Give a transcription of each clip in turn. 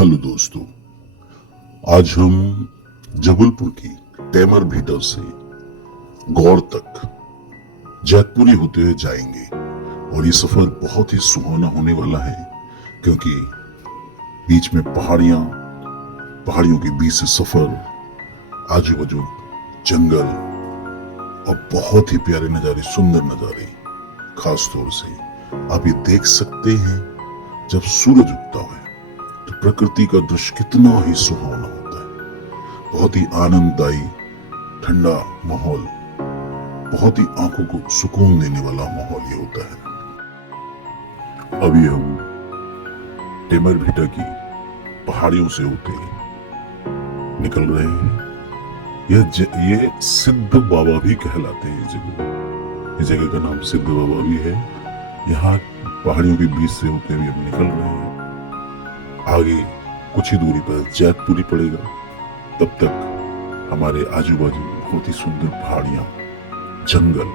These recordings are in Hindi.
हेलो दोस्तों, आज हम जबलपुर की टेमर भीटा से गौर तक जैतपुरी होते हुए जाएंगे और ये सफर बहुत ही सुहाना होने वाला है क्योंकि बीच में पहाड़ियों के बीच से सफर, आजू बाजू जंगल और बहुत ही प्यारे नज़ारे, सुंदर नज़ारे। खास तौर से आप ये देख सकते हैं जब सूरज उगता है तो प्रकृति का दृश्य कितना ही सुहावना होता है। बहुत ही आनंददायी ठंडा माहौल, बहुत ही आंखों को सुकून देने वाला माहौल ये होता है। अभी हम टेमर भीटा की पहाड़ियों से होते निकल रहे हैं। ये सिद्ध बाबा भी कहलाते हैं। इस जगह का नाम सिद्ध बाबा भी है। यहाँ पहाड़ियों के बीच से होते हुए हम निकल रहे हैं। आगे कुछ ही दूरी पर जैतपुरी पड़ेगा। तब तक हमारे आजू बाजू बहुत ही सुंदर पहाड़ियां, जंगल,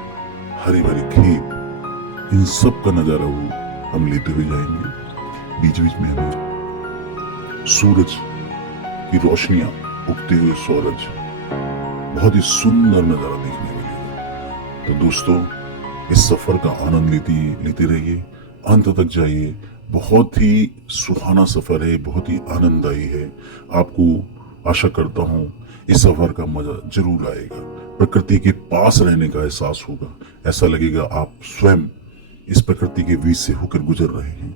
हरे भरे खेत, इन सब का नजारा वो हम लेते हुए जाएंगे। बीच बीच में हमें सूरज की रोशनियां, उगते हुए सूरज, बहुत ही सुंदर नजारा देखने मिलेगा। तो दोस्तों, इस सफर का आनंद लेते रहिए, अंत तक जाइए। बहुत ही सुहाना सफर है, बहुत ही आनंददायी है। आपको आशा करता हूं इस सफर का मजा जरूर आएगा। प्रकृति के पास रहने का एहसास होगा। ऐसा लगेगा आप स्वयं इस प्रकृति के बीच से होकर गुजर रहे हैं।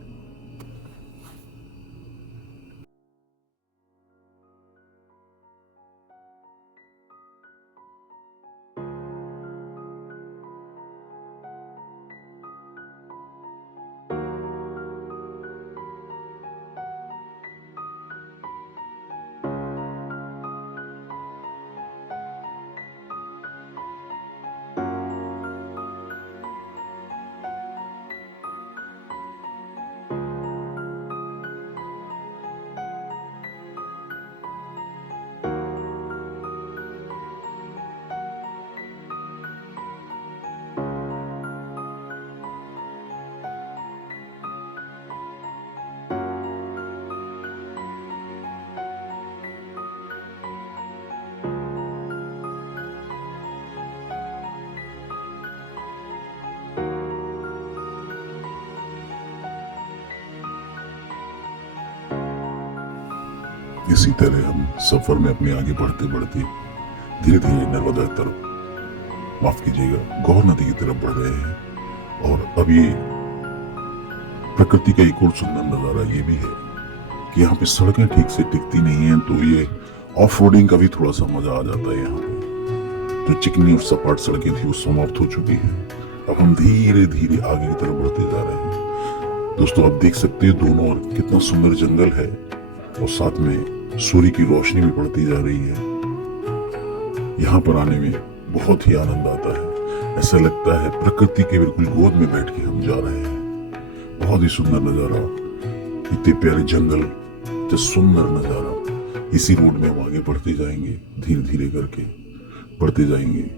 इसी तरह हम सफर में अपने आगे बढ़ते बढ़ते धीरे धीरे नर्मदा तरफ, माफ कीजिएगा, गौर नदी की तरफ बढ़ रहे हैं। और अब ये प्रकृति का एक और सुंदर नजारा ये भी है कि यहाँ पे सड़कें ठीक से टिकती नहीं है, तो ये ऑफ रोडिंग का भी थोड़ा सा मजा आ जाता है। यहाँ पे जो चिकनी और सपाट सड़कें थी वो समाप्त हो चुकी है। अब हम धीरे धीरे आगे की तरफ बढ़ते जा रहे हैं। दोस्तों, आप देख सकते हैं दोनों ओर कितना सुंदर जंगल है और साथ में सूर्य की रोशनी भी पड़ती जा रही है। यहाँ पर आने में बहुत ही आनंद आता है। ऐसा लगता है प्रकृति के बिल्कुल गोद में बैठ के हम जा रहे हैं। बहुत ही सुंदर नजारा, इतने प्यारे जंगल, इतना सुंदर नजारा। इसी रोड में हम आगे बढ़ते जाएंगे, धीरे धीरे करके बढ़ते जाएंगे।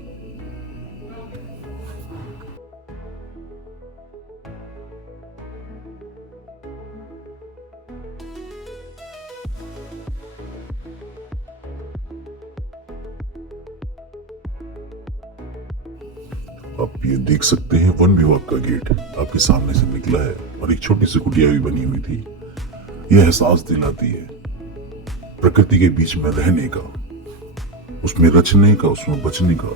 आप ये देख सकते हैं वन विभाग का गेट आपके सामने से निकला है और एक छोटी सी कुटिया भी बनी हुई थी। यह एहसास दिलाती है प्रकृति के बीच में रहने का, उसमें रचने का, उसमें बचने का।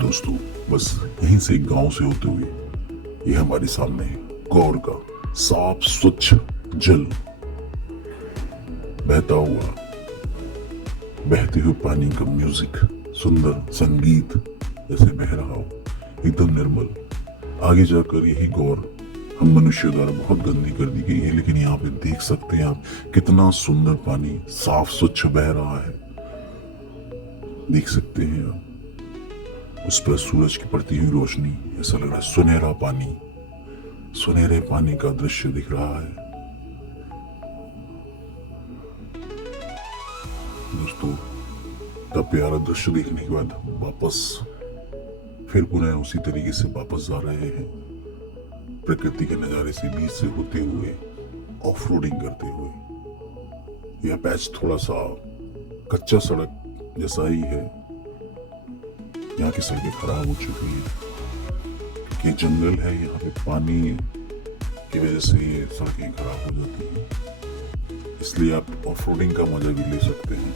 दोस्तों बस यहीं से एक गांव से होते हुए ये हमारे सामने है गौर का साफ स्वच्छ जल बहता हुआ, बहते हुए पानी का म्यूजिक, सुंदर संगीत जैसे बह रहा हो, एकदम निर्मल। आगे जाकर यही गौर हम मनुष्य द्वारा बहुत गंदी कर दी गई है, लेकिन यहाँ पे देख सकते हैं आप कितना सुंदर पानी साफ स्वच्छ बह रहा है। देख सकते हैं आप उस पर सूरज की पड़ती हुई रोशनी, ऐसा लग रहा है सुनहरा पानी, सुनहरे पानी का दृश्य दिख रहा है। दोस्तों तब प्यारा दृश्य देखने के बाद वापस फिर पुनः उसी तरीके से वापस जा रहे हैं, प्रकृति के नजारे से बीच से होते हुए, ऑफ रोडिंग करते हुए। यह पैच थोड़ा सा कच्चा सड़क जैसा ही है, यहाँ की सड़कें खराब हो चुकी हैं क्योंकि जंगल है, यहाँ पे पानी की वजह से ये सड़कें खराब हो जाती हैं, इसलिए आप ऑफ रोडिंग का मजा भी ले सकते हैं।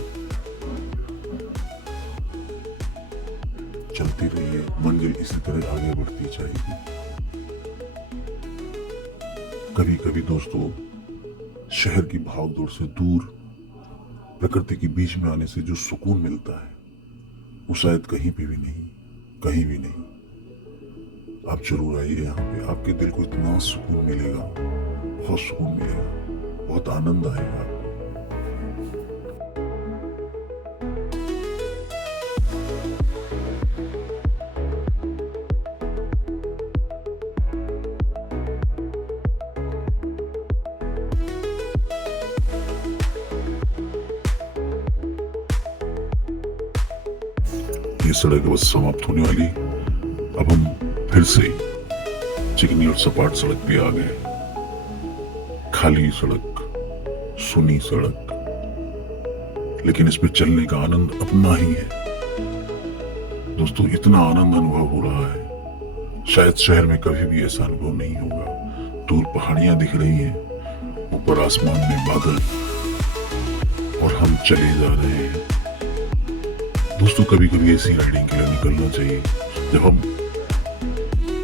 चलती रहिए, मंजिल इसी तरह आगे बढ़ती जाएगी। कभी कभी दोस्तों शहर की भागदौड़ से दूर प्रकृति के बीच में आने से जो सुकून मिलता है वो शायद कहीं पे भी नहीं, कहीं भी नहीं। आप जरूर आइए यहाँ पे, आपके दिल को इतना सुकून मिलेगा, बहुत सुकून मिलेगा, बहुत आनंद आएगा आपको। ये सड़क बस समाप्त होने वाली, अब हम फिर से चिकनी और सपाट सड़क पे आ गए। खाली सड़क, सुनी सड़क, लेकिन इस पे चलने का आनंद अपना ही है। दोस्तों इतना आनंद अनुभव हो रहा है, शायद शहर में कभी भी ऐसा अनुभव नहीं होगा। दूर पहाड़ियां दिख रही हैं, ऊपर आसमान में बादल, और हम चले जा रहे हैं। दोस्तों कभी कभी ऐसी राइडिंग के लिए निकलना चाहिए जब हम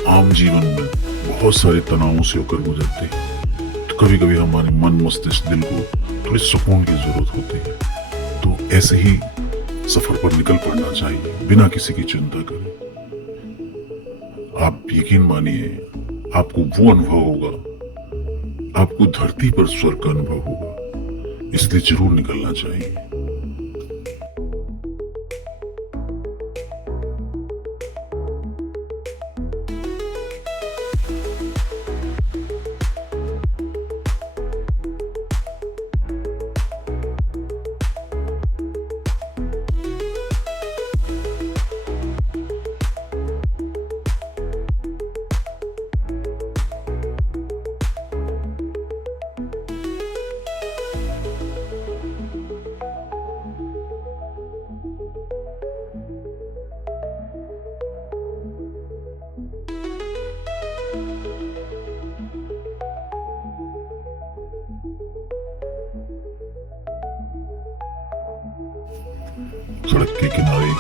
आम जीवन में बहुत सारे तनावों से होकर गुजरते हैं, तो कभी कभी हमारे मन मस्तिष्क दिल को थोड़ी सुकून की जरूरत होती है। तो ऐसे ही सफर पर निकल पड़ना चाहिए बिना किसी की चिंता करे। आप यकीन मानिए आपको वो अनुभव होगा, आपको धरती पर स्वर्ग का अनुभव होगा, इसलिए जरूर निकलना चाहिए। सड़क के किनारे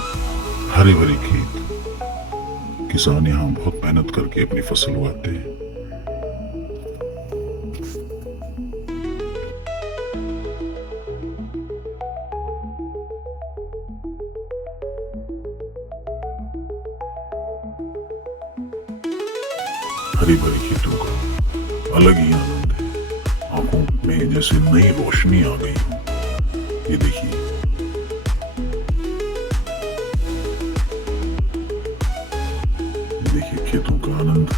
हरे भरे खेत, किसान यहाँ बहुत मेहनत करके अपनी फसल उगाते हैं। हरे भरे खेतों का अलग ही आनंद है, आंखों में जैसे नई रोशनी आ गई हो। ये देखिए खेतों का आनंद।